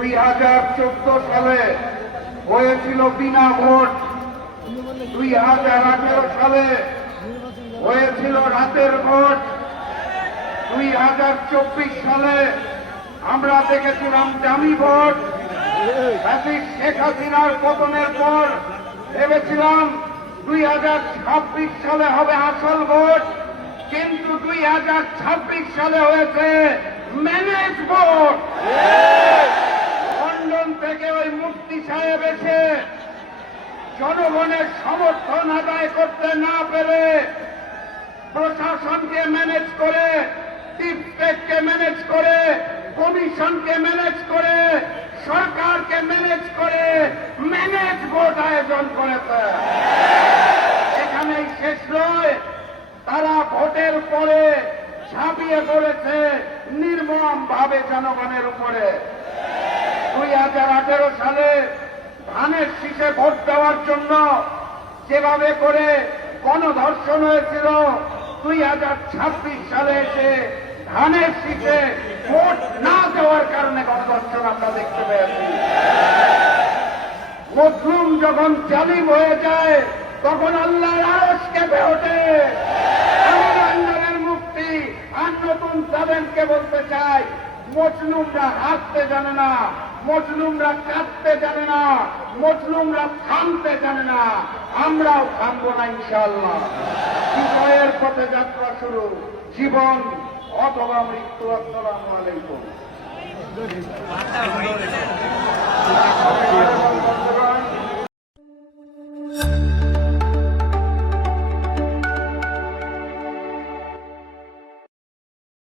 2014 সালে হয়েছিল বিনা ভোট, 2018 সালে হয়েছিল রাতের ভোট, 2024 সালে আমরা দেখেছিলাম দামি ভোট। শেখ হাসিনার পতনের পর ভেবেছিলাম 2026 সালে হবে আসল ভোট, কিন্তু 2026 সালে হয়েছে ম্যানেজ ভোট। লন্ডন থেকে ওই মুফতি সাহেব এসে জনগণের সমর্থন আদায় করতে না পেরে প্রশাসনকে ম্যানেজ করে, টিপটেককে ম্যানেজ করে, কমিশনকে ম্যানেজ করে, সরকারকে ম্যানেজ করে ম্যানেজ ভোট আয়োজন করেছে। এখানেই শেষ নয়, তারা ভোটের পরে ঝাঁপিয়ে পড়েছে নির্মম ভাবে জনগণের উপরে। 2018 সালে ধানের শীষে ভোট দেওয়ার জন্য যেভাবে করে গণধর্ষণ হয়েছিল, 2026 সালে এসে ধানের শীষে ভোট না দেওয়ার কারণে গণধর্ষণ আমরা দেখতে পেয়েছি। মজলুম যখন জালিম হয়ে যায় তখন আল্লাহর আরশ কেঁপে ওঠে। মুফতি আর নতুন তাদেরকে বলতে চাই, মজলুমরা হাসতে জানে না, মজলুমরা কাঁদতে জানে না, মজলুমরা থামতে জানে না। আমরাও থামবো না ইনশাআল্লাহ। বিজয়ের পথে যাত্রা শুরু, জীবন অথবা মৃত্যু। আসসালামু আলাইকুম।